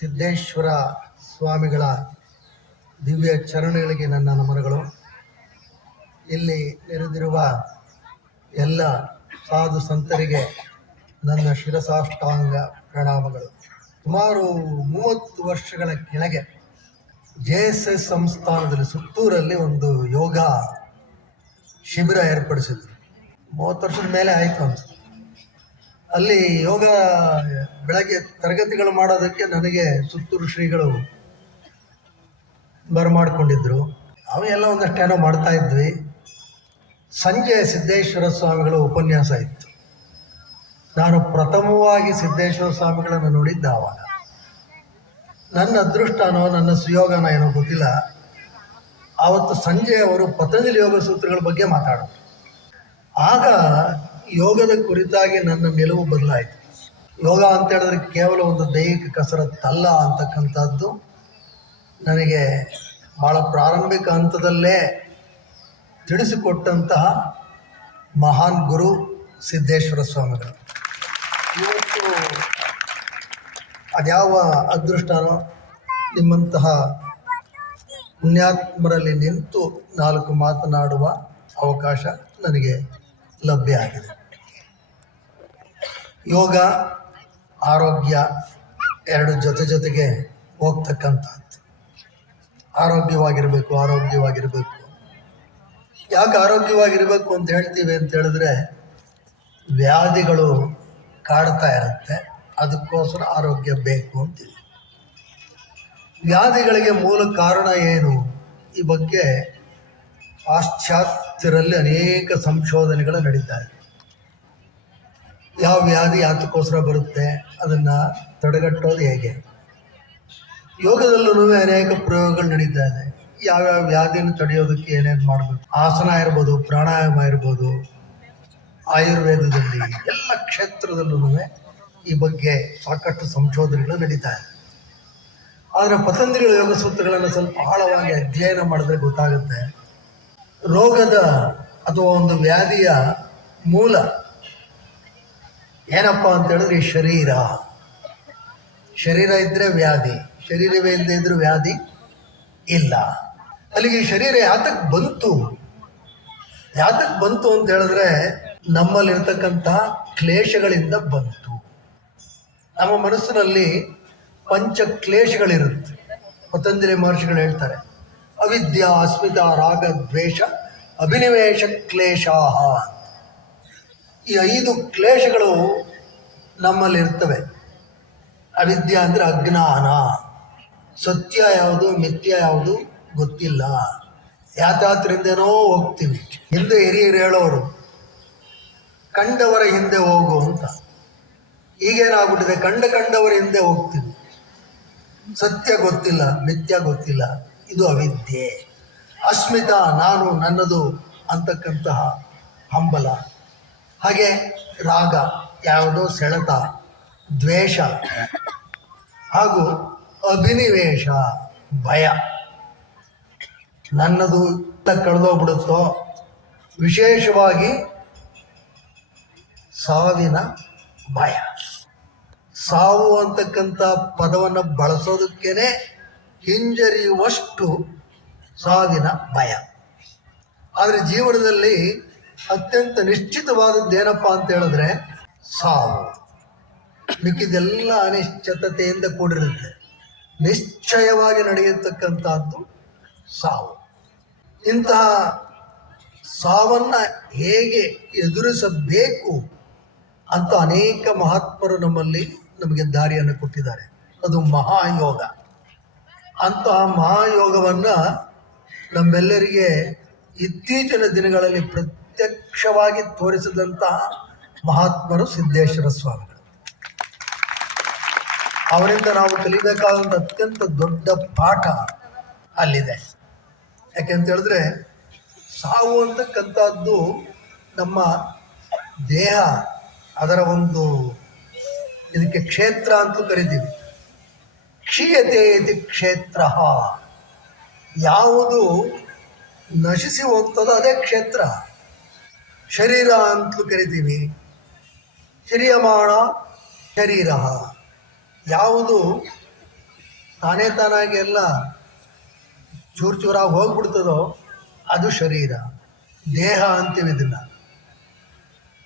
ಸಿದ್ದೇಶ್ವರ ಸ್ವಾಮಿಗಳ ದಿವ್ಯ ಚರಣಗಳಿಗೆ ನನ್ನ ನಮನಗಳು. ಇಲ್ಲಿ ನೆರೆದಿರುವ ಎಲ್ಲ ಸಾಧು ಸಂತರಿಗೆ ನನ್ನ ಶಿರಸಾಷ್ಟಾಂಗ ಪ್ರಣಾಮಗಳು. ಸುಮಾರು ಮೂವತ್ತು ವರ್ಷಗಳ ಕೆಳಗೆ ಜೆ ಎಸ್ ಎಸ್ ಸಂಸ್ಥಾನದಲ್ಲಿ ಸುತ್ತೂರಲ್ಲಿ ಒಂದು ಯೋಗ ಶಿಬಿರ ಏರ್ಪಡಿಸಿದ್ರು. ಮೂವತ್ತು ವರ್ಷದ ಮೇಲೆ ಆಯಿತು ಅಂತ. ಅಲ್ಲಿ ಯೋಗ ಬೆಳಗ್ಗೆ ತರಗತಿಗಳು ಮಾಡೋದಕ್ಕೆ ನನಗೆ ಸುತ್ತೂರು ಶ್ರೀಗಳು ಬರಮಾಡಿಕೊಂಡಿದ್ರು. ಅವೆಲ್ಲ ಒಂದಷ್ಟು ಏನೋ ಮಾಡ್ತಾ ಇದ್ವಿ. ಸಂಜೆ ಸಿದ್ದೇಶ್ವರ ಸ್ವಾಮಿಗಳ ಉಪನ್ಯಾಸ ಇತ್ತು. ನಾನು ಪ್ರಥಮವಾಗಿ ಸಿದ್ದೇಶ್ವರ ಸ್ವಾಮಿಗಳನ್ನು ನೋಡಿದ್ದ ಆವಾಗ. ನನ್ನ ಅದೃಷ್ಟನೋ, ನನ್ನ ಸುಯೋಗನೋ ಏನೋ ಗೊತ್ತಿಲ್ಲ. ಆವತ್ತು ಸಂಜೆ ಅವರು ಪತಂಜಲಿ ಯೋಗ ಸೂತ್ರಗಳ ಬಗ್ಗೆ ಮಾತಾಡಿದ್ರು. ಆಗ ಯೋಗದ ಕುರಿತಾಗಿ ನನ್ನ ನಿಲುವು ಬದಲಾಯಿತು. ಯೋಗ ಅಂತ ಹೇಳಿದ್ರೆ ಕೇವಲ ಒಂದು ದೈಹಿಕ ಕಸರತ್ತಲ್ಲ ಅಂತಕ್ಕಂಥದ್ದು ನನಗೆ ಭಾಳ ಪ್ರಾರಂಭಿಕ ಹಂತದಲ್ಲೇ ತಿಳಿಸಿಕೊಟ್ಟಂತಹ ಮಹಾನ್ ಗುರು ಸಿದ್ದೇಶ್ವರ ಸ್ವಾಮಿಗಳು. ಇವತ್ತು ಅದ್ಯಾವ ಅದೃಷ್ಟನೋ ನಿಮ್ಮಂತಹ ಪುಣ್ಯಾತ್ಮರಲ್ಲಿ ನಿಂತು ನಾಲ್ಕು ಮಾತನಾಡುವ ಅವಕಾಶ ನನಗೆ ಲಭ್ಯ ಆಗಿದೆ. ಯೋಗ ಆರೋಗ್ಯ ಎರಡು ಜೊತೆ ಜೊತೆಗೆ ಹೋಗ್ತಕ್ಕಂಥದ್ದು. ಆರೋಗ್ಯವಾಗಿರಬೇಕು ಆರೋಗ್ಯವಾಗಿರಬೇಕು. ಯಾಕೆ ಆರೋಗ್ಯವಾಗಿರಬೇಕು ಅಂತ ಹೇಳ್ತೀವಿ ಅಂತ ಹೇಳಿದ್ರೆ, ವ್ಯಾಧಿಗಳು ಕಾಡ್ತಾ ಇರುತ್ತೆ. ಅದಕ್ಕೋಸ್ಕರ ಆರೋಗ್ಯ ಬೇಕು ಅಂತೀವಿ. ವ್ಯಾಧಿಗಳಿಗೆ ಮೂಲ ಕಾರಣ ಏನು? ಈ ಬಗ್ಗೆ ಪಾಶ್ಚಾತ್ಯರಲ್ಲಿ ಅನೇಕ ಸಂಶೋಧನೆಗಳು ನಡೀತಾ ಇದೆ ಯಾವ ವ್ಯಾಧಿ ಯಾತಕ್ಕೋಸ್ಕರ ಬರುತ್ತೆ ಅದನ್ನು ತಡೆಗಟ್ಟೋದು ಹೇಗೆ? ಯೋಗದಲ್ಲೂ ಅನೇಕ ಪ್ರಯೋಗಗಳು ನಡೀತಾ ಇದೆ. ಯಾವ್ಯಾವ ವ್ಯಾಧಿಯನ್ನು ತಡೆಯೋದಕ್ಕೆ ಏನೇನು ಮಾಡಬೇಕು? ಆಸನ ಇರ್ಬೋದು, ಪ್ರಾಣಾಯಾಮ ಇರ್ಬೋದು, ಆಯುರ್ವೇದದಲ್ಲಿ ಎಲ್ಲ ಕ್ಷೇತ್ರದಲ್ಲೂ ಈ ಬಗ್ಗೆ ಸಾಕಷ್ಟು ಸಂಶೋಧನೆಗಳು ನಡೀತಾ ಇದೆ. ಆದರೆ ಪತಂಜಲಿಗಳ ಯೋಗ ಸೂತ್ರಗಳನ್ನು ಸ್ವಲ್ಪ ಆಳವಾಗಿ ಅಧ್ಯಯನ ಮಾಡಿದ್ರೆ ಗೊತ್ತಾಗುತ್ತೆ. ರೋಗದ ಅಥವಾ ಒಂದು ವ್ಯಾಧಿಯ ಮೂಲ ಏನಪ್ಪ ಅಂತ ಹೇಳಿದ್ರೆ ಈ ಶರೀರ. ಶರೀರ ಇದ್ದರೆ ವ್ಯಾಧಿ. ಶರೀರವೇ ಇಲ್ಲದೆ ಇದ್ರೂ ವ್ಯಾಧಿ ಇಲ್ಲ. ಅಲ್ಲಿಗೆ ಶರೀರ ಯಾತಕ್ಕೆ ಬಂತು? ಯಾತಕ್ಕೆ ಬಂತು ಅಂತ ಹೇಳಿದ್ರೆ ನಮ್ಮಲ್ಲಿರ್ತಕ್ಕಂಥ ಕ್ಲೇಶಗಳಿಂದ ಬಂತು. ನಮ್ಮ ಮನಸ್ಸಿನಲ್ಲಿ ಪಂಚ ಕ್ಲೇಶಗಳಿರುತ್ತೆ ಪತಂಜಲಿ ಮಹರ್ಷಿಗಳು ಹೇಳ್ತಾರೆ, ಅವಿದ್ಯಾ ಅಸ್ಮಿತಾ ರಾಗ ದ್ವೇಷ ಅಭಿನಿವೇಶ ಕ್ಲೇಶಾಹ. ಈ ಐದು ಕ್ಲೇಶಗಳು ನಮ್ಮಲ್ಲಿರ್ತವೆ ಅವಿದ್ಯ ಅಂದರೆ ಅಜ್ಞಾನ. ಸತ್ಯ ಯಾವುದು, ಮಿಥ್ಯ ಯಾವುದು ಗೊತ್ತಿಲ್ಲ. ಯಾತಾತ್ರಿಂದೇನೋ ಹೋಗ್ತೀವಿ. ಹಿಂದೆ ಹಿರಿಯರು ಹೇಳೋರು, ಕಂಡವರ ಹಿಂದೆ ಹೋಗು ಅಂತ. ಈಗೇನಾಗ್ಬಿಟ್ಟಿದೆ? ಕಂಡ ಕಂಡವರ ಹಿಂದೆ ಹೋಗ್ತೀವಿ. ಸತ್ಯ ಗೊತ್ತಿಲ್ಲ, ಮಿಥ್ಯ ಗೊತ್ತಿಲ್ಲ. ಇದು ಅವಿದ್ಯೆ. ಅಸ್ಮಿತ, ನಾನು ನನ್ನದು ಅಂತಕ್ಕಂತಹ ಹಂಬಲ. ಹಾಗೆ ರಾಗ, ಯಾವುದೋ ಸೆಳೆತ, ದ್ವೇಷ, ಹಾಗೂ ಅಭಿನಿವೇಶ, ಭಯ. ನನ್ನದು ಕಳೆದೋಗ್ಬಿಡುತ್ತೋ? ವಿಶೇಷವಾಗಿ ಸಾವಿನ ಭಯ. ಸಾವು ಅಂತಕ್ಕಂಥ ಪದವನ್ನು ಬಳಸೋದಕ್ಕೇನೆ ಹಿಂಜರಿಯುವಷ್ಟು ಸಾವಿನ ಭಯ. ಆದರೆ ಜೀವನದಲ್ಲಿ ಅತ್ಯಂತ ನಿಶ್ಚಿತವಾದದ್ದೇನಪ್ಪ ಅಂತ ಹೇಳಿದ್ರೆ ಸಾವು. ಮಿಕ್ಕಿದೆಲ್ಲ ಅನಿಶ್ಚಿತತೆಯಿಂದ ಕೂಡಿರುತ್ತೆ. ನಿಶ್ಚಯವಾಗಿ ನಡೆಯತಕ್ಕಂಥದ್ದು ಸಾವು. ಇಂತಹ ಸಾವನ್ನು ಹೇಗೆ ಎದುರಿಸಬೇಕು ಅಂತ ಅನೇಕ ಮಹಾತ್ಮರು ನಮ್ಮಲ್ಲಿ ನಮಗೆ ದಾರಿಯನ್ನು ಕೊಟ್ಟಿದ್ದಾರೆ. ಅದು ಮಹಾಯೋಗ. ಅಂತಹ ಮಹಾಯೋಗವನ್ನು ನಮ್ಮೆಲ್ಲರಿಗೆ ಇತ್ತೀಚಿನ ದಿನಗಳಲ್ಲಿ ಪ್ರತ್ಯಕ್ಷವಾಗಿ ತೋರಿಸಿದಂತಹ ಮಹಾತ್ಮರು ಸಿದ್ದೇಶ್ವರ ಸ್ವಾಮಿಗಳು ಅವರಿಂದ ನಾವು ಕಲಿಬೇಕಾದಂಥ ಅತ್ಯಂತ ದೊಡ್ಡ ಪಾಠ ಅಲ್ಲಿದೆ. ಯಾಕೆಂತ ಹೇಳಿದ್ರೆ, ಸಾವು ಅಂತಕ್ಕಂಥದ್ದು ನಮ್ಮ ದೇಹ, ಅದರ ಒಂದು ಇದಕ್ಕೆ ಕ್ಷೇತ್ರ ಅಂತಲೂ ಕರಿತೀವಿ. ಕ್ಷೀಯತೆ ಇದು ಕ್ಷೇತ್ರ. ಯಾವುದು ನಶಿಸಿ ಹೋಗ್ತದೋ ಅದೇ ಕ್ಷೇತ್ರ. ಶರೀರ ಅಂತಲೂ ಕರಿತೀವಿ. ಚಿರಿಯಮಾಣ ಶರೀರ. ಯಾವುದು ತಾನೇ ತಾನಾಗಿ ಎಲ್ಲ ಚೂರು ಚೂರಾಗಿ ಹೋಗ್ಬಿಡ್ತದೋ ಅದು ಶರೀರ. ದೇಹ ಅಂತೀವಿ ಇದನ್ನ.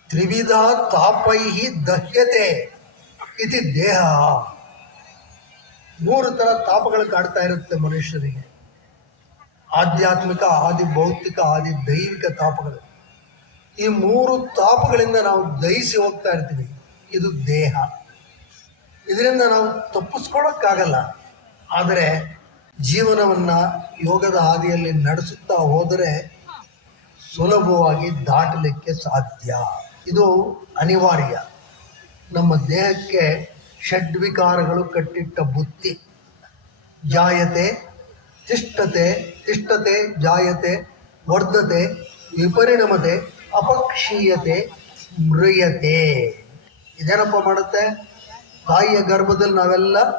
ತ್ರಿವಿಧ ತಾಪೈ ದಹ್ಯತೆ ಇತಿ ದೇಹ. ಮೂರು ಥರ ತಾಪಗಳು ಕಾಡ್ತಾ ಇರುತ್ತೆ ಮನುಷ್ಯರಿಗೆ ಆಧ್ಯಾತ್ಮಿಕ, ಆದಿ ಭೌತಿಕ, ಆದಿ ದೈವಿಕ ತಾಪಗಳು. ಈ ಮೂರು ತಾಪಗಳಿಂದ ನಾವು ದಹಿಸಿ ಹೋಗ್ತಾ ಇರ್ತೀವಿ. ಇದು ದೇಹ. ಇದರಿಂದ ನಾವು ತಪ್ಪಿಸ್ಕೊಳ್ಳೋಕ್ಕಾಗಲ್ಲ. ಆದರೆ ಜೀವನವನ್ನು ಯೋಗದ ಹಾದಿಯಲ್ಲಿ ನಡೆಸುತ್ತಾ ಹೋದರೆ ಸುಲಭವಾಗಿ ದಾಟಲಿಕ್ಕೆ ಸಾಧ್ಯ. ಇದು ಅನಿವಾರ್ಯ. ನಮ್ಮ ದೇಹಕ್ಕೆ ಷಡ್ವಿಕಾರಗಳು ಕಟ್ಟಿಟ್ಟ ಬುತ್ತಿ. ಜಾಯತೆ, ತಿಷ್ಟತೆ ತಿಷ್ಟತೆ, ಜಾಯತೆ, ವರ್ಧತೆ, ವಿಪರಿಣಮತೆ ಅಪಕ್ಷೀಯತೆ ಮೃಯತೆ. ಇದೇನಪ್ಪ ಮಾಡುತ್ತೆ? ತಾಯಿಯ ಗರ್ಭದಲ್ಲಿ ನಾವೆಲ್ಲ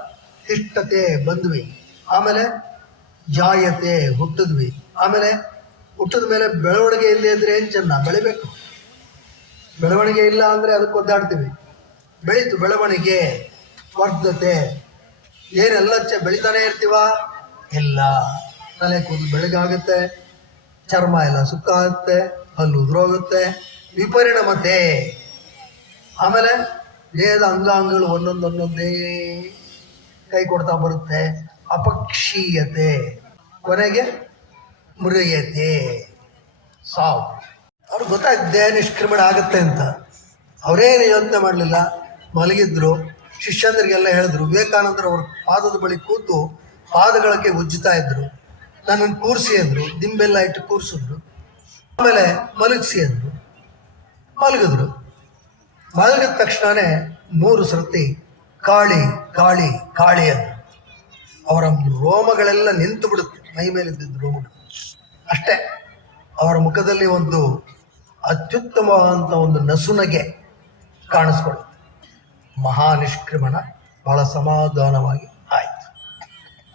ತಿಷ್ಟತೆ ಬಂದ್ವಿ. ಆಮೇಲೆ ಜಾಯತೆ ಹುಟ್ಟಿದ್ವಿ. ಆಮೇಲೆ ಹುಟ್ಟಿದ ಮೇಲೆ ಬೆಳವಣಿಗೆ ಇಲ್ಲಿ ಅಂದರೆ ಏನು ಚೆನ್ನ? ಬೆಳಿಬೇಕು. ಬೆಳವಣಿಗೆ ಇಲ್ಲ ಅಂದರೆ ಅದಕ್ಕೆ ಒದ್ದಾಡ್ತೀವಿ. ಬೆಳೀತು ಬೆಳವಣಿಗೆ, ವರ್ಧತೆ. ಏನೆಲ್ಲ ಚ ಬೆಳಿತಾನೆ ಇರ್ತೀವ? ಇಲ್ಲ ತಲೆ ಕೂದಲು ಬೆಳಗಾಗುತ್ತೆ, ಚರ್ಮ ಎಲ್ಲ ಸುಕ್ಕ ಆಗುತ್ತೆ ಹಲ್ಲು ಉದುರೋಗುತ್ತೆ. ವಿಪರಿಣಮತೆ. ಆಮೇಲೆ ದೇಹದ ಅಂಗಾಂಗಗಳು ಒಂದೊಂದು ಒಂದೊಂದೇ ಕೈ ಕೊಡ್ತಾ ಬರುತ್ತೆ. ಅಪಕ್ಷೀಯತೆ. ಕೊನೆಗೆ ಮೃಯತೆ. ಸಾವು. ಅವ್ರಿಗೆ ಗೊತ್ತಾಯ್ತು ದೇಹ ನಿಷ್ಕ್ರಮಣ ಆಗುತ್ತೆ ಅಂತ. ಅವರೇನು ಯೋಚನೆ ಮಾಡಲಿಲ್ಲ. ಮಲಗಿದ್ರು. ಶಿಷ್ಯಂದ್ರಿಗೆಲ್ಲ ಹೇಳಿದ್ರು. ವಿವೇಕಾನಂದರು ಅವ್ರ ಪಾದದ ಬಳಿ ಕೂತು ಪಾದಗಳಕ್ಕೆ ಉಜ್ಜುತ್ತಾ ಇದ್ರು. ನನ್ನನ್ನು ಕೂರಿಸಿ ಅಂದರು. ದಿಂಬೆಲ್ಲ ಇಟ್ಟು ಕೂರಿಸಿದ್ರು. ಆಮೇಲೆ ಮಲಗಿಸಿ ಅಂದರು. ಮಲಗಿದ್ರು. ಮಲಗಿದ ತಕ್ಷಣವೇ ಮೂರು ಸರ್ತಿ ಕಾಳಿ ಕಾಳಿ ಕಾಳಿ ಅಂದರು. ಅವರ ರೋಮಗಳೆಲ್ಲ ನಿಂತು ಬಿಡುತ್ತೆ. ಮೈ ಮೇಲಿದ್ದ ರೋಮಗಳು. ಅಷ್ಟೇ. ಅವರ ಮುಖದಲ್ಲಿ ಒಂದು ಅತ್ಯುತ್ತಮವಾದಂಥ ಒಂದು ನಸುನಗೆ ಕಾಣಿಸ್ಕೊಳ್ಳುತ್ತೆ ಮಹಾ ನಿಷ್ಕ್ರಮಣ ಬಹಳ ಸಮಾಧಾನವಾಗಿ ಆಯಿತು.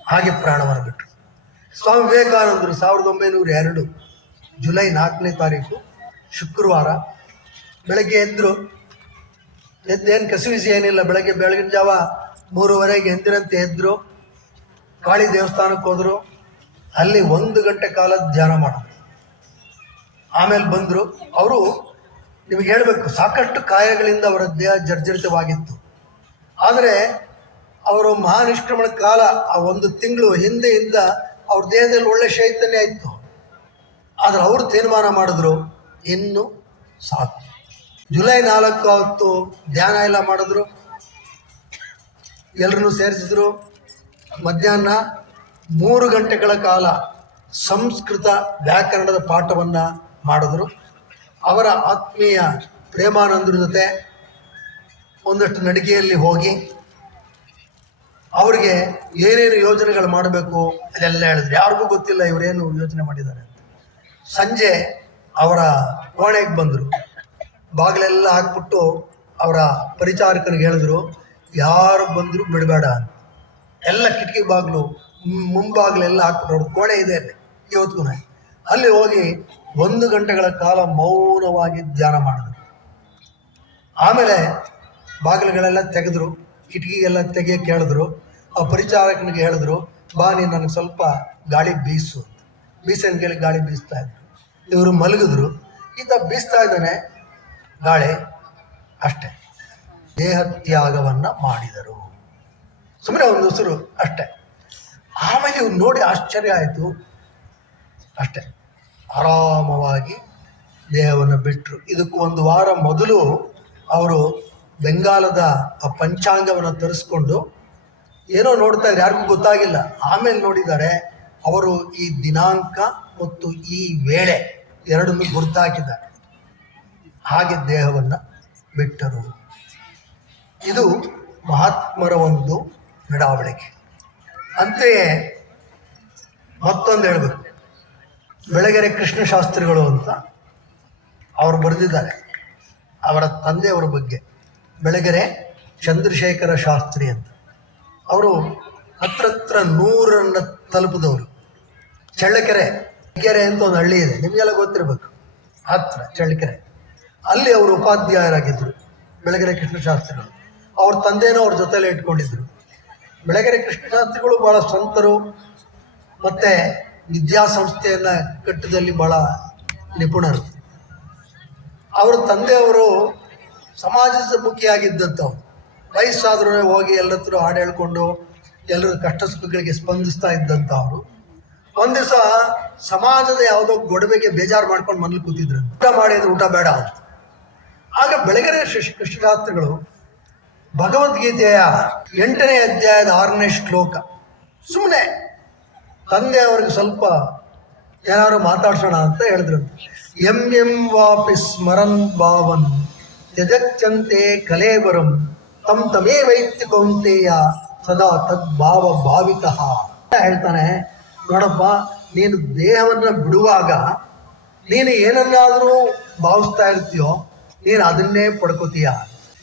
ಹಾಗೆ ಪ್ರಾಣವನ್ನು ಬಿಟ್ಟರು ಸ್ವಾಮಿ ವಿವೇಕಾನಂದರು ಸಾವಿರದ ಒಂಬೈನೂರ ಎರಡು ಜುಲೈ ನಾಲ್ಕನೇ ತಾರೀಕು ಶುಕ್ರವಾರ. ಬೆಳಗ್ಗೆ ಎದ್ದರು ಎದ್ದೇನು ಕಸಿವಿಸಿ ಏನಿಲ್ಲ, ಬೆಳಗ್ಗೆ ಬೆಳಗಿನ ಜಾವ ಮೂರುವರೆಗೆ ಎಂದಿನಂತೆ ಎದ್ದರು ಕಾಳಿ ದೇವಸ್ಥಾನಕ್ಕೆ ಹೋದರು. ಅಲ್ಲಿ ಒಂದು ಗಂಟೆ ಕಾಲ ಧ್ಯಾನ ಮಾಡಿದ್ರು. ಆಮೇಲೆ ಬಂದರು. ಅವರು ನಿಮಗೆ ಹೇಳಬೇಕು, ಸಾಕಷ್ಟು ಕಾಯಗಳಿಂದ ಅವರ ದೇಹ ಜರ್ಜರಿತವಾಗಿತ್ತು. ಆದರೆ ಅವರು ಮಹಾನಿಷ್ಕ್ರಮಣ ಕಾಲ, ಆ ಒಂದು ತಿಂಗಳು ಹಿಂದೆಯಿಂದ ಅವ್ರ ದೇಹದಲ್ಲಿ ಒಳ್ಳೆ ಚೈತನ್ಯ ಇತ್ತು. ಆದರೆ ಅವರು ತೀರ್ಮಾನ ಮಾಡಿದ್ರು ಇನ್ನು ಸಾಕು. ಜುಲೈ ನಾಲ್ಕು ಹೊತ್ತು ಧ್ಯಾನ ಎಲ್ಲ ಮಾಡಿದ್ರು. ಎಲ್ಲರನ್ನೂ ಸೇರಿಸಿದ್ರು. ಮಧ್ಯಾಹ್ನ ಮೂರು ಗಂಟೆಗಳ ಕಾಲ ಸಂಸ್ಕೃತ ವ್ಯಾಕರಣದ ಪಾಠವನ್ನು ಮಾಡಿದ್ರು. ಅವರ ಆತ್ಮೀಯ ಪ್ರೇಮಾನಂದರ ಜೊತೆ ಒಂದಷ್ಟು ನಡಿಗೆಯಲ್ಲಿ ಹೋಗಿ ಅವರಿಗೆ ಏನೇನು ಯೋಜನೆಗಳು ಮಾಡಬೇಕು ಅದೆಲ್ಲ ಹೇಳಿದ್ರು. ಯಾರಿಗೂ ಗೊತ್ತಿಲ್ಲ ಇವರೇನು ಯೋಚನೆ ಮಾಡಿದ್ದಾರೆ ಸಂಜೆ ಅವರ ಕೋಣೆಗೆ ಬಂದರು. ಬಾಗಿಲೆಲ್ಲ ಹಾಕ್ಬಿಟ್ಟು ಅವರ ಪರಿಚಾರಕನಿಗೆ ಹೇಳಿದ್ರು, ಯಾರು ಬಂದರೂ ಬಿಡಬೇಡ ಅಂತ. ಎಲ್ಲ ಕಿಟಕಿ ಬಾಗಿಲು ಮುಂಬಾಗಿಲೆಲ್ಲ ಹಾಕ್ಬಿಟ್ಟು ಅವ್ರ ಕೋಣೆ ಇದೆ ಅಲ್ಲಿ, ಇವತ್ತಿಗೂ ಅಲ್ಲಿ ಹೋಗಿ ಒಂದು ಗಂಟೆಗಳ ಕಾಲ ಮೌನವಾಗಿ ಧ್ಯಾನ ಮಾಡಿದ್ರು. ಆಮೇಲೆ ಬಾಗಿಲುಗಳೆಲ್ಲ ತೆಗೆದ್ರು, ಕಿಟಕಿಗೆಲ್ಲ ತೆಗಿಯಕ್ಕೆ ಹೇಳಿದ್ರು ಆ ಪರಿಚಾರಕನಿಗೆ ಹೇಳಿದ್ರು, ಬಾ ನೀನು, ನನಗೆ ಸ್ವಲ್ಪ ಗಾಳಿ ಬೀಸು. ಬೀಸನ್ ಕೇಳಿ ಗಾಳಿ ಬೀಸ್ತಾ ಇದ್ರು. ಇವರು ಮಲಗಿದ್ರು. ಈತ ಬೀಸ್ತಾ ಇದ್ದಾನೆ, ಗಾಳಿ ಅಷ್ಟೇ. ದೇಹತ್ಯಾಗವನ್ನು ಮಾಡಿದರು. ಸುಮ್ಮನೆ ಒಂದು ಉಸಿರು ಅಷ್ಟೇ. ಆಮೇಲೆ ಇವ್ರು ನೋಡಿ ಆಶ್ಚರ್ಯ ಆಯಿತು. ಅಷ್ಟೇ. ಆರಾಮವಾಗಿ ದೇಹವನ್ನು ಬಿಟ್ಟರು ಇದಕ್ಕೂ ಒಂದು ವಾರ ಮೊದಲು ಅವರು ಬೆಂಗಾಲದ ಆ ಪಂಚಾಂಗವನ್ನು ತರಿಸ್ಕೊಂಡು ಏನೋ ನೋಡ್ತಾ ಇದ್ದಾರೆ ಯಾರಿಗೂ ಗೊತ್ತಾಗಿಲ್ಲ. ಆಮೇಲೆ ನೋಡಿದ್ದಾರೆ. ಅವರು ಈ ದಿನಾಂಕ ಮತ್ತು ಈ ವೇಳೆ ಎರಡನ್ನು ಗುರುತಾಕಿದ್ದಾರೆ ಹಾಗೆ ದೇಹವನ್ನು ಬಿಟ್ಟರು. ಇದು ಮಹಾತ್ಮರ ಒಂದು ನಡಾವಳಿಕೆ. ಅಂತೆಯೇ ಮತ್ತೊಂದು ಹೇಳಬೇಕು. ಬೆಳಗೆರೆ ಕೃಷ್ಣಶಾಸ್ತ್ರಿಗಳು ಅಂತ ಅವರು ಬರೆದಿದ್ದಾರೆ. ಅವರ ತಂದೆಯವರ ಬಗ್ಗೆ. ಬೆಳಗೆರೆ ಚಂದ್ರಶೇಖರ ಶಾಸ್ತ್ರಿ ಅಂತ. ಅವರು ಹತ್ರ ಹತ್ರ ನೂರನ್ನು ತಲುಪಿದವರು. ಚಳ್ಳಕೆರೆ ಕೆರೆ ಅಂತ ಒಂದು ಹಳ್ಳಿ ಇದೆ. ನಿಮಗೆಲ್ಲ ಗೊತ್ತಿರಬೇಕು. ಹತ್ರ ಚಳ್ಳಕೆರೆ. ಅಲ್ಲಿ ಅವರು ಉಪಾಧ್ಯಾಯರಾಗಿದ್ದರು ಬೆಳಗೆರೆ ಕೃಷ್ಣಶಾಸ್ತ್ರಿಗಳು. ಅವ್ರ ತಂದೆನೂ ಅವ್ರ ಜೊತೆಲೇ ಇಟ್ಕೊಂಡಿದ್ರು. ಬೆಳಗೆರೆ ಕೃಷ್ಣಶಾಸ್ತ್ರಿಗಳು ಭಾಳ ಸ್ವಂತರು ಮತ್ತು ವಿದ್ಯಾಸಂಸ್ಥೆಯನ್ನು ಕಟ್ಟದಲ್ಲಿ ಭಾಳ ನಿಪುಣರು. ಅವರ ತಂದೆಯವರು ಸಮಾಜದ ಮುಖಿಯಾಗಿದ್ದಂಥ ವಯಸ್ಸಾದ್ರೂ ಹೋಗಿ ಎಲ್ಲರತ್ರ ಹಾಡು ಹೇಳ್ಕೊಂಡು, ಎಲ್ಲರ ಕಷ್ಟ ಸುಖಗಳಿಗೆ ಸ್ಪಂದಿಸ್ತಾ ಇದ್ದಂಥವ್ರು. ಒಂದು ದಿವಸ ಸಮಾಜದ ಯಾವುದೋ ಗೊಡವೆಗೆ ಬೇಜಾರು ಮಾಡ್ಕೊಂಡು ಮನೇಲಿ ಕೂತಿದ್ರು. ಊಟ ಮಾಡಿದ್ರೆ ಊಟ ಬೇಡ ಆಗ ಬೆಳಗರೆ ಶಿಶ್ ಕೃಷ್ಣಶಾಸ್ತ್ರಿಗಳು ಭಗವದ್ಗೀತೆಯ ಎಂಟನೇ ಅಧ್ಯಾಯದ ಆರನೇ ಶ್ಲೋಕ. ಸುಮ್ಮನೆ ತಂದೆ ಅವ್ರಿಗೆ ಸ್ವಲ್ಪ ಏನಾದ್ರು ಮಾತಾಡ್ಸೋಣ ಅಂತ ಹೇಳಿದ್ರು. ಎಂ ಎಂ ವಾಪಿ ಸ್ಮರನ್ ಭಾವನ್ ತ್ಯಜಚ್ಚಂತೆ ಕಲೇವರಂ ತಮ್ ತಮೇ ವೈತ್ಯ ಸದಾ ತದ್ಭಾವ ಭಾವಿತಃ ಹೇಳ್ತಾನೆ. ನೋಡಪ್ಪ, ನೀನು ದೇಹವನ್ನು ಬಿಡುವಾಗ ನೀನು ಏನನ್ನಾದರೂ ಭಾವಿಸ್ತಾ ಇರ್ತೀಯೋ, ನೀನು ಅದನ್ನೇ ಪಡ್ಕೋತೀಯ.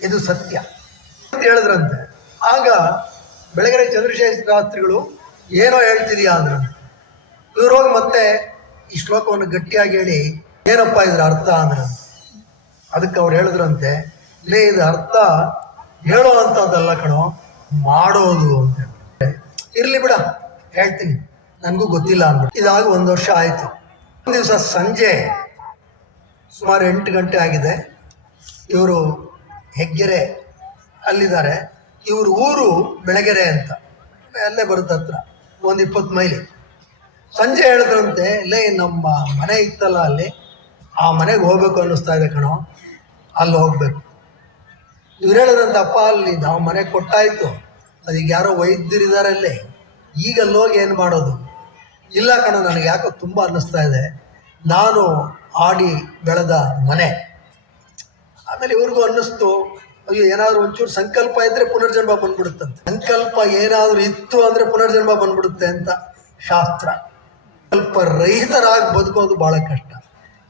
ಇದು ಸತ್ಯ. ಅಂತ ಹೇಳಿದ್ರಂತೆ. ಆಗ ಬೆಳಗ್ಗೆ ಚಂದ್ರಶೇಖರ ಶಾಸ್ತ್ರಿಗಳು ಏನೋ ಹೇಳ್ತಿದೀಯಾ ಅಂದ್ರಂತೆ ಇವ್ರೋಗಿ ಮತ್ತೆ ಈ ಶ್ಲೋಕವನ್ನು ಗಟ್ಟಿಯಾಗಿ ಹೇಳಿ, ಏನಪ್ಪ ಇದ್ರ ಅರ್ಥ ಅಂದ್ರಂತೆ ಅದಕ್ಕೆ ಅವ್ರು ಹೇಳಿದ್ರಂತೆ, ಲೇ, ಇದ್ರ ಅರ್ಥ ಹೇಳೋ ಅಂಥದ್ದಲ್ಲ ಕಣೋ, ಮಾಡೋದು ಅಂತ ಇರ್ಲಿ ಬಿಡ, ಹೇಳ್ತೀನಿ. ನನಗೂ ಗೊತ್ತಿಲ್ಲ ಅಂದ್ಬಿಟ್ಟು. ಇದಾಗ ಒಂದು ವರ್ಷ ಆಯಿತು. ಒಂದು ದಿವಸ ಸಂಜೆ ಸುಮಾರು ಎಂಟು ಗಂಟೆ ಆಗಿದೆ. ಇವರು ಹೆಗ್ಗೆರೆ ಅಲ್ಲಿದ್ದಾರೆ. ಇವರು ಊರು ಬೆಳಗೆರೆ ಅಂತ. ಅಲ್ಲೇ ಬರುತ್ತೆ ಹತ್ರ, ಒಂದು ಇಪ್ಪತ್ತು ಮೈಲಿ. ಸಂಜೆ ಹೇಳಿದ್ರಂತೆ, ಲೇ, ನಮ್ಮ ಮನೆ ಇತ್ತಲ್ಲ ಅಲ್ಲಿ. ಆ ಮನೆಗೆ ಹೋಗ್ಬೇಕು ಅನ್ನಿಸ್ತಾ ಇದೆ ಕಣೋ. ಅಲ್ಲಿ ಹೋಗ್ಬೇಕು. ಇವ್ರು ಹೇಳಿದ್ರಂತೆ, ಅಪ್ಪ, ಅಲ್ಲಿ ನಾವು ಮನೆ ಕೊಟ್ಟಾಯಿತು. ಅದೀಗ ಯಾರೋ ವೈದ್ಯರಿದ್ದಾರೆ ಅಲ್ಲೇ. ಈಗ ಅಲ್ಲಿ ಏನು ಮಾಡೋದು? ಇಲ್ಲ ಕಣ, ನನಗೆ ಯಾಕೋ ತುಂಬ ಅನ್ನಿಸ್ತಾ ಇದೆ. ನಾನು ಆಡಿ ಬೆಳೆದ ಮನೆ. ಆಮೇಲೆ ಇವ್ರಿಗೂ ಅನ್ನಿಸ್ತು, ಅಯ್ಯೋ, ಏನಾದರೂ ಒಂಚೂರು ಸಂಕಲ್ಪ ಇದ್ರೆ ಪುನರ್ಜನ್ಮ ಬಂದ್ಬಿಡುತ್ತಂತೆ. ಸಂಕಲ್ಪ ಏನಾದರೂ ಇತ್ತು ಅಂದರೆ ಪುನರ್ಜನ್ಮ ಬಂದ್ಬಿಡುತ್ತೆ ಅಂತ ಶಾಸ್ತ್ರ. ಸಂಕಲ್ಪ ರಹಿತರಾಗಿ ಬದುಕೋದು ಭಾಳ ಕಷ್ಟ.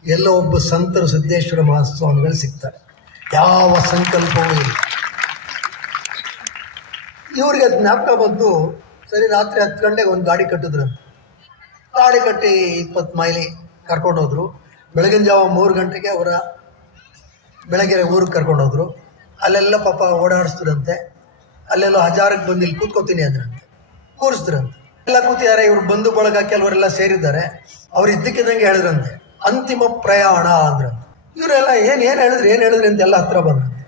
ಎಲ್ಲ ಒಬ್ಬ ಸಂತರು ಸಿದ್ದೇಶ್ವರ ಮಹಾಸ್ವಾಮಿಗಳು ಸಿಗ್ತಾರೆ. ಯಾವ ಸಂಕಲ್ಪವೂ ಇಲ್ಲ. ಇವ್ರಿಗೆ ಜ್ಞಾಪಕ ಬಂದು, ಸರಿ, ರಾತ್ರಿ ಹತ್ತು ಗಂಟೆಗೆ ಒಂದು ಗಾಡಿ ಕಟ್ಟಿದ್ರಂತೆ. ಗಾಡಿ ಕಟ್ಟಿ ಇಪ್ಪತ್ತು ಮೈಲಿ ಕರ್ಕೊಂಡು ಹೋದ್ರು. ಬೆಳಗಿನ ಜಾವ ಮೂರು ಗಂಟೆಗೆ ಅವರ ಬೆಳಗ್ಗೆ ಊರಿಗೆ ಕರ್ಕೊಂಡು ಹೋದ್ರು. ಅಲ್ಲೆಲ್ಲ ಪಾಪ ಓಡಾಡಿಸ್ತಿರಂತೆ ಅಲ್ಲೆಲ್ಲ ಹಜಾರಕ್ಕೆ ಬಂದು ಇಲ್ಲಿ ಕೂತ್ಕೋತೀನಿ ಅಂದ್ರಂತೆ. ಕೂರಿಸ್ತಿರಂತೆ ಎಲ್ಲ ಕೂತಿದ್ದಾರೆ, ಇವ್ರು ಬಂಧು ಬಳಗ ಕೆಲವರೆಲ್ಲ ಸೇರಿದ್ದಾರೆ. ಅವ್ರು ಇದ್ದಕ್ಕಿದ್ದಂಗೆ ಹೇಳಿದ್ರಂತೆ, ಅಂತಿಮ ಪ್ರಯಾಣ ಅಂದ್ರಂತೆ. ಇವರೆಲ್ಲ ಏನು ಏನು ಹೇಳಿದ್ರು, ಏನು ಹೇಳಿದ್ರಿ ಅಂತೆಲ್ಲ ಹತ್ರ ಬಂದ್ರಂತೆ.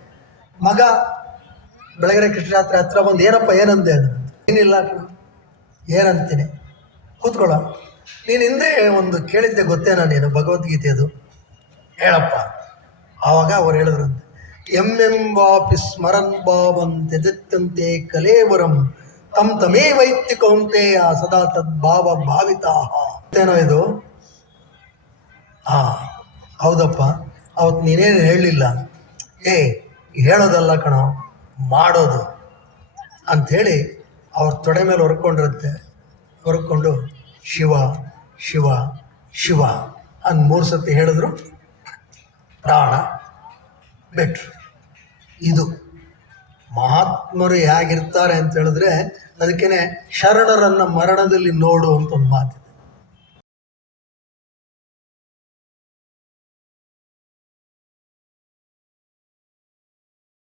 ಮಗ ಬೆಳಗೆರೆ ಕೃಷ್ಣ ಹತ್ರ ಬಂದು, ಏನಪ್ಪ ಏನಂದೆ ಅಂದ್ರಂತೆ. ಏನಿಲ್ಲ. ಏನಂತೀನಿ. ಕೂತ್ಕೊಳ್ಳ. ನೀನು ಹಿಂದೆ ಒಂದು ಕೇಳಿದ್ದೆ ಗೊತ್ತೇನಾ ನೀನು ಭಗವದ್ಗೀತೆಯದು ಹೇಳಪ್ಪ. ಆವಾಗ ಅವ್ರು ಹೇಳಿದ್ರಂತೆ ಎಂ ಎಂ ವಾಪಿ ಸ್ಮರನ್ ಭಾವಂ ತ್ಯಜತ್ತಂತೆ ಕಲೇವರಂ ತಮ್ ತಮೇ ವೈಯಕ್ತಿಕೌಂತೆಯ ಸದಾ ತದ್ಭಾವ ಭಾವಿತಾ ಏನೋ ಇದು? ಹಾ ಹೌದಪ್ಪ. ಅವತ್ತು ನೀನೇನು ಹೇಳಲಿಲ್ಲ? ಏ, ಹೇಳೋದಲ್ಲ ಕಣೋ, ಮಾಡೋದು. ಅಂಥೇಳಿ ಅವ್ರ ತೊಡೆ ಮೇಲೆ ಹೊರ್ಕೊಂಡಿರುತ್ತೆ ಹೊರ್ಕೊಂಡು ಶಿವ ಶಿವ ಶಿವ ಅಂದ್ ಮೂರು ಸತಿ ಹೇಳಿದ್ರು ಪ್ರಾಣ ಬೆಟ್ರು. ಇದು ಮಹಾತ್ಮರು ಹೇಗಿರ್ತಾರೆ ಅಂತ ಹೇಳಿದ್ರೆ ಅದಕ್ಕೇನೆ ಶರಣರನ್ನ ಮರಣದಲ್ಲಿ ನೋಡು ಅಂತ ಒಂದು ಮಾತು